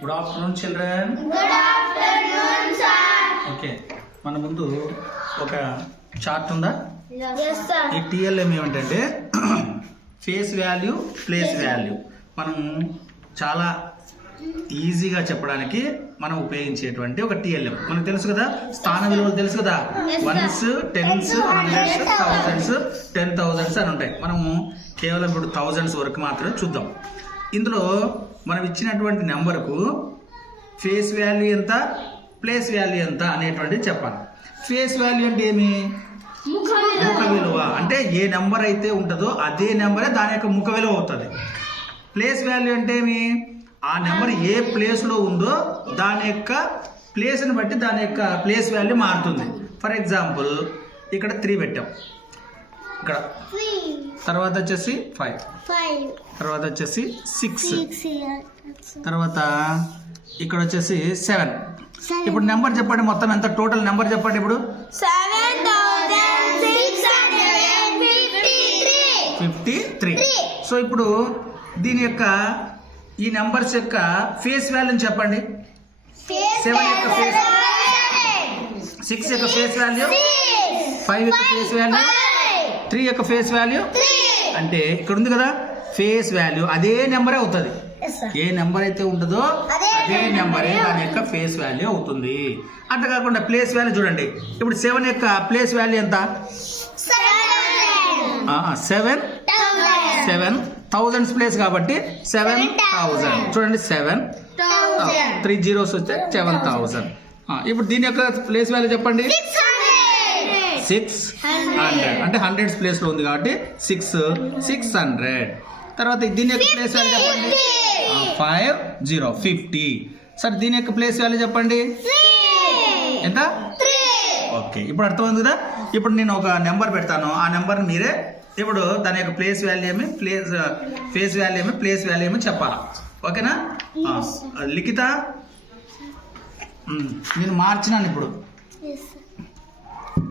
Good afternoon children. Okay, మన ముందు ఒక చార్ట్ ఉందా? ఈ టిఎల్ఎం ఏమిటంటే ఫేస్ వాల్యూ, ప్లేస్ వాల్యూ. మనం చాలా ఈజీగా చెప్పడానికి మనం ఉపయోగించేటువంటి ఒక టిఎల్ఎం. మనకు తెలుసు కదా, స్థాన విలువలు తెలుసు కదా, 1s, 10s, 100s, 1000s, 10,000s అని ఉంటాయి. మనము కేవలం ఇప్పుడు 1000s వరకు మాత్రమే చూద్దాం. ఇందులో మనం ఇచ్చినటువంటి నెంబర్కు ఫేస్ వాల్యూ ఎంత, ప్లేస్ వాల్యూ ఎంత అనేటువంటిది చెప్పాలి. ఫేస్ వాల్యూ అంటే ఏమి? ముఖ విలువ. అంటే ఏ నెంబర్ అయితే ఉంటుందో అదే నెంబరే దాని యొక్క ముఖ విలువ అవుతుంది. ప్లేస్ వాల్యూ అంటే ఏమి? ఆ నెంబర్ ఏ ప్లేస్లో ఉందో దాని యొక్క ప్లేస్ని బట్టి దాని యొక్క ప్లేస్ వాల్యూ మారుతుంది. ఫర్ ఎగ్జాంపుల్ ఇక్కడ 3 పెట్టాం, ఇక్కడ తర్వాత వచ్చేసి 5, తర్వాత వచ్చేసి 6, తర్వాత ఇక్కడ వచ్చేసి 7. ఇప్పుడు నెంబర్ చెప్పండి, మొత్తం ఎంత టోటల్ నెంబర్ చెప్పండి. ఇప్పుడు 53. సో ఇప్పుడు దీని యొక్క ఈ నెంబర్స్ యొక్క ఫేస్ వాల్యూని చెప్పండి. 7 యొక్క ఫేస్, 6 యొక్క ఫేస్ వాల్యూ, 5 యొక్క ఫేస్ వాల్యూ, 3 యొక్క ఫేస్ వాల్యూ. అంటే ఇక్కడ ఉంది కదా ఫేస్ వాల్యూ, అదే నెంబరే అవుతుంది. ఏ నెంబర్ అయితే ఉంటుందో అదే నెంబరే దాని యొక్క ఫేస్ వాల్యూ అవుతుంది. అంతే కాకుండా ప్లేస్ వాల్యూ చూడండి. ఇప్పుడు 7 యొక్క ప్లేస్ వాల్యూ ఎంత? 7,000 ప్లేస్ కాబట్టి 7,000. చూడండి 7, 3 zeros వస్తే 7,000. ఇప్పుడు దీని యొక్క ప్లేస్ వాల్యూ చెప్పండి. 600. అంటే 100s ప్లేస్ లో ఉంది కాబట్టి 600. తర్వాత దీని యొక్క ప్లేస్ వాల్యూ చెప్పండి. 50. సరే దీని యొక్క ప్లేస్ వాల్యూ చెప్పండి. ఎంత? ఓకే, ఇప్పుడు అర్థమైంది కదా. ఇప్పుడు నేను ఒక నెంబర్ పెడతాను, ఆ నెంబర్ మీరే ఇప్పుడు దాని యొక్క ప్లేస్ వాల్యూ ఏమి, ఫేస్ వాల్యూ ఏమి, ప్లేస్ వాల్యూ ఏమి చెప్పాలా. ఓకేనా? లిఖిత, నేను మార్చినాను. ఇప్పుడు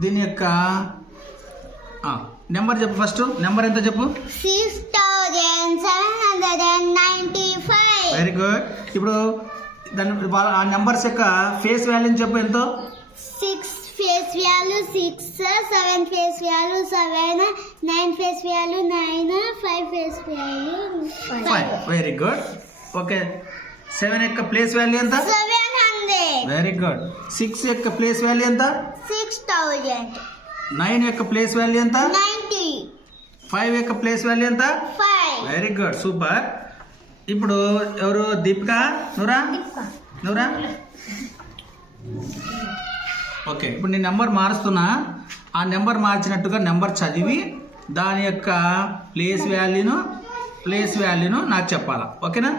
దీని యొక్క నెంబర్ చెప్పు. ఫస్ట్ నెంబర్ ఎంత చెప్పు. 6,795. Very good. ఇప్పుడు దాని ఆ నెంబర్స్ యొక్క ఫేస్ వాల్యూ చెప్పు. ఎంతో? 6 face value 6, 7 face value 7, 9 face value 9, 5 face value 5. Very good. Okay, 7 యొక్క ప్లేస్ వాల్యూ ఎంత? 700. Very good. 6 యొక్క ప్లేస్ వాల్యూ ఎంత? 6,000. 9 యొక్క ప్లేస్ వాల్యూ ఎంత? 90. 5 యొక్క ప్లేస్ వాల్యూ ఎంత? 5. Very good, super. ఇప్పుడు ఎవరు? దీపిక, నువ్వురా. ఓకే, ఇప్పుడు నేను నెంబర్ మారుస్తున్నా. ఆ నెంబర్ మార్చినట్టుగా నెంబర్ చదివి దాని యొక్క ప్లేస్ వాల్యూను నాకు చెప్పాలా. ఓకేనా?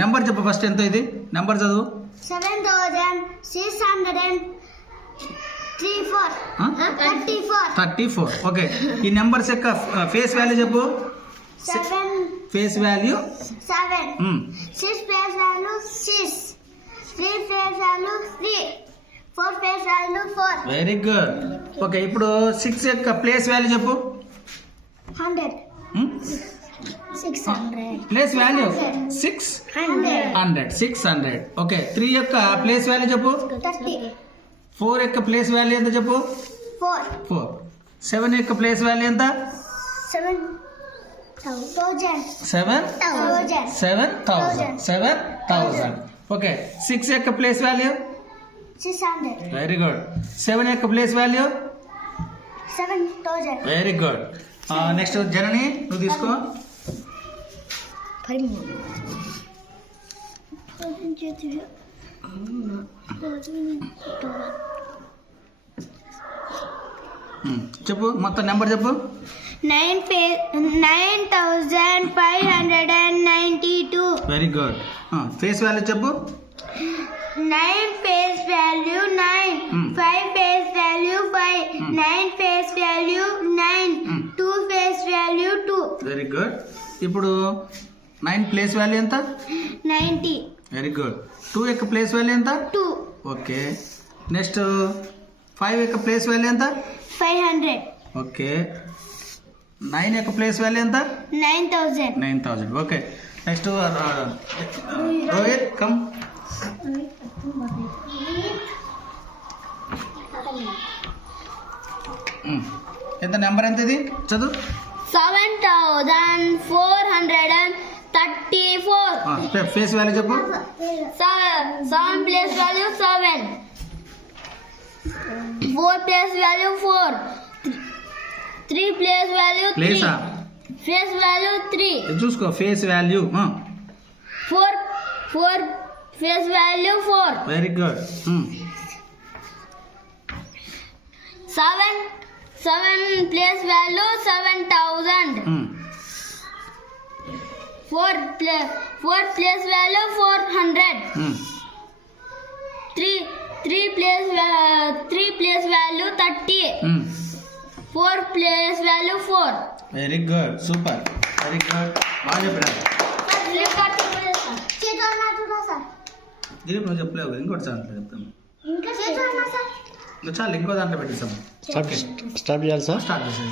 నెంబర్ చెప్పు ఫస్ట్. ఎంత ఇది నెంబర్ చదువు. 7,634. ఓకే, ఈ నెంబర్స్ యొక్క ఫేస్ వాల్యూ చెప్పు. 7 face value 7, 6 face value 6, 3 face value 3, 4 face value 4. Very good. Okay, ఇప్పుడు 6 యొక్క ప్లేస్ వాల్యూ చెప్పు. 100. 600. Place value 600. ఓకే, 3 యొక్క ప్లేస్ వాల్యూ చెప్పు. 30. 4 యొక్క ప్లేస్ వాల్యూ ఎంత చెప్పు. 4. 7 యొక్క ప్లేస్ వాల్యూ ఎంత? 7,000. ఓకే, 6 యొక్క ప్లేస్ వాల్యూ 600. Very good. 7 యొక్క place value 7,000. Very good. Next Janani, నువ్వు తీసుకో. చెప్పు, మొత్తం నెంబర్ చెప్పు. 9,592. Very good. ఫేస్ వాల్యూ చెప్పు. 9 face value 9, 5 face value 5, 9 face value 9, 2 face value 2. Very good. ఇప్పుడు 9 ప్లేస్ వాల్యూ ఎంత? 90. Very good. 2 యొక్క ప్లేస్ వాల్యూ ఎంత? 2. ఓకే, నెక్స్ట్ 5 యొక్క ప్లేస్ వాల్యూ ఎంత? 500. ఓకే, 9 యొక్క ప్లేస్ వాల్యూ ఎంత? 9000. 9000. Okay, next Rohit come. ఎంత నెంబర్ ఎంత ఇది చదువు. 7434. ఫేస్ వాల్యూ చెప్పు. 7 place value 7. 4 place value 4. 3 place value 3. ప్లేసా? Face value 3. చూసుకో face value. 4 face value 4. Very good. 7 place value 7000. 4 place value 400. 3 place value 30. 4 place value 4. Very good, super, very good, బాగా చెప్పరా. దిలీప్ నువ్వు చెప్పలేవు కదా, ఇంకోటి దాంట్లో చెప్తాను. ఇంకా చాలు, ఇంకో దాంట్లో పెట్టేసాము. స్టార్ట్ చేయాలి సార్. స్టార్ట్ చేసేది.